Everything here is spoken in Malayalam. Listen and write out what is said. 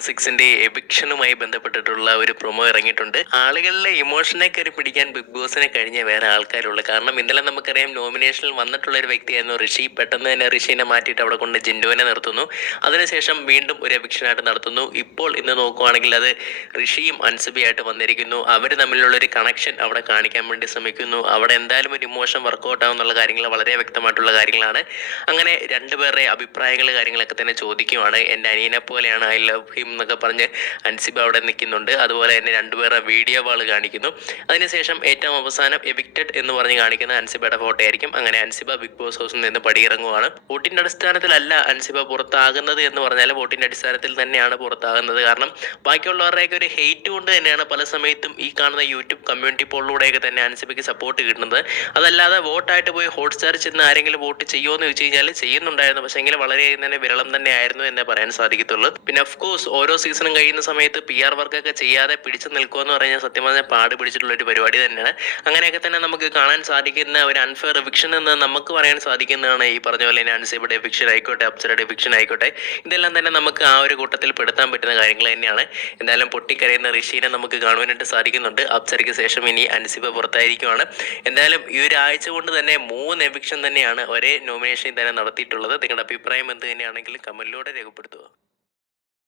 സിക്സിന്റെ എവിക്ഷനുമായി ബന്ധപ്പെട്ടിട്ടുള്ള ഒരു പ്രൊമോ ഇറങ്ങിയിട്ടുണ്ട്. ആളുകളിലെ ഇമോഷനെ കയറി പിടിക്കാൻ ബിഗ് ബോസിനെ കഴിഞ്ഞ വേറെ ആൾക്കാരുള്ളൂ. കാരണം ഇന്നലെ നമുക്കറിയാം നോമിനേഷനിൽ വന്നിട്ടുള്ള ഒരു വ്യക്തിയായിരുന്നു ഋഷി. പെട്ടെന്ന് തന്നെ ഋഷിനെ മാറ്റിയിട്ട് അവിടെ കൊണ്ട് ജിൻഡുവിനെ നിർത്തുന്നു. അതിനുശേഷം വീണ്ടും ഒരു എവിക്ഷനായിട്ട് നടത്തുന്നു. ഇപ്പോൾ ഇന്ന് നോക്കുവാണെങ്കിൽ അത് ഋഷിയും അൻസബിയായിട്ട് വന്നിരിക്കുന്നു. അവർ തമ്മിലുള്ള ഒരു കണക്ഷൻ അവിടെ കാണിക്കാൻ വേണ്ടി ശ്രമിക്കുന്നു. അവിടെ എന്തായാലും ഒരു ഇമോഷൻ വർക്കൗട്ട് ആവുന്നുള്ള കാര്യങ്ങൾ വളരെ വ്യക്തമായിട്ടുള്ള കാര്യങ്ങളാണ്. അങ്ങനെ രണ്ടുപേരുടെ അഭിപ്രായങ്ങൾ കാര്യങ്ങളൊക്കെ തന്നെ ചോദിക്കുവാണ്. എന്റെ അനിയനെ പോലെയാണ് ഐ ലവ് ഹിം എന്നൊക്കെ പറഞ്ഞ് അൻസിബ അവിടെ നിൽക്കുന്നുണ്ട്. അതുപോലെ തന്നെ രണ്ടുപേരുടെ വീഡിയോ വാൾ കാണിക്കുന്നു. അതിനുശേഷം ഏറ്റവും അവസാനം എവിക്റ്റഡ് എന്ന് പറഞ്ഞ് കാണിക്കുന്ന അൻസിബയുടെ ഫോട്ടോ ആയിരിക്കും. അങ്ങനെ അൻസിബ ബിഗ് ബോസ് ഹൗസിൽ നിന്ന് പടിയിറങ്ങുവാണ്. വോട്ടിന്റെ അടിസ്ഥാനത്തിലല്ല അൻസിബ പുറത്താകുന്നത് എന്ന് പറഞ്ഞാൽ വോട്ടിന്റെ അടിസ്ഥാനത്തിൽ തന്നെയാണ് പുറത്താകുന്നത്. കാരണം ബാക്കിയുള്ളവരുടെയൊക്കെ ഒരു ഹെയ്റ്റ് കൊണ്ട് തന്നെയാണ് പല സമയത്തും ഈ കാണുന്ന യൂട്യൂബ് കമ്മ്യൂണിറ്റി പോളിലൂടെയൊക്കെ തന്നെ അൻസിബയ്ക്ക് സപ്പോർട്ട് കിട്ടുന്നത്. അതല്ലാതെ വോട്ടായിട്ട് പോയി ഹോട്ട്സ്റ്റാർ ചെന്ന് ആരെങ്കിലും വോട്ട് ചെയ്യുമോ എന്ന് ചോദിച്ചു കഴിഞ്ഞാൽ ചെയ്യുന്നുണ്ടായിരുന്നു. പക്ഷേ എങ്കിലും വളരെ തന്നെ വിരളം തന്നെ ആയിരുന്നു എന്നേ പറയാൻ സാധിക്കത്തുള്ളൂ. പിന്നെ ഓഫ് കോഴ്സ് ഓരോ സീസണും കഴിയുന്ന സമയത്ത് പി ആർ വർക്കൊക്കെ ചെയ്യാതെ പിടിച്ചു നിൽക്കുക എന്ന് പറഞ്ഞാൽ സത്യം പറഞ്ഞാൽ പാട് പിടിച്ചിട്ടുള്ള ഒരു പരിപാടി തന്നെയാണ്. അങ്ങനെയൊക്കെ തന്നെ നമുക്ക് കാണാൻ സാധിക്കുന്ന ഒരു അൺഫെയർ എവിക്ഷൻ എന്ന് നമുക്ക് പറയാൻ സാധിക്കുന്നതാണ് ഈ പറഞ്ഞ പോലെ അൺസേബിഡ് ഫിക്ഷൻ ആയിക്കോട്ടെ അപ്സരയുടെ എവിക്ഷൻ ആയിക്കോട്ടെ. ഇതെല്ലാം തന്നെ നമുക്ക് ആ ഒരു കൂട്ടത്തിൽ പെടുത്താൻ പറ്റുന്ന കാര്യങ്ങൾ തന്നെയാണ്. എന്തായാലും പൊട്ടിക്കരയുന്ന ഋഷീനെ നമുക്ക് കാണുവാനായിട്ട് സാധിക്കുന്നുണ്ട്. അപ്സരയ്ക്ക് ശേഷം ഇനി അൻസിബ പുറത്തായിരിക്കുവാണ്. എന്തായാലും ഈ ഒരു ആഴ്ച കൊണ്ട് തന്നെ മൂന്ന് എവിക്ഷൻ തന്നെയാണ് ഒരേ നോമിനേഷൻ തന്നെ നടത്തിയിട്ടുള്ളത്. നിങ്ങളുടെ അഭിപ്രായം എന്ത് തന്നെയാണെങ്കിലും കമന്റിലൂടെ രേഖപ്പെടുത്തുക.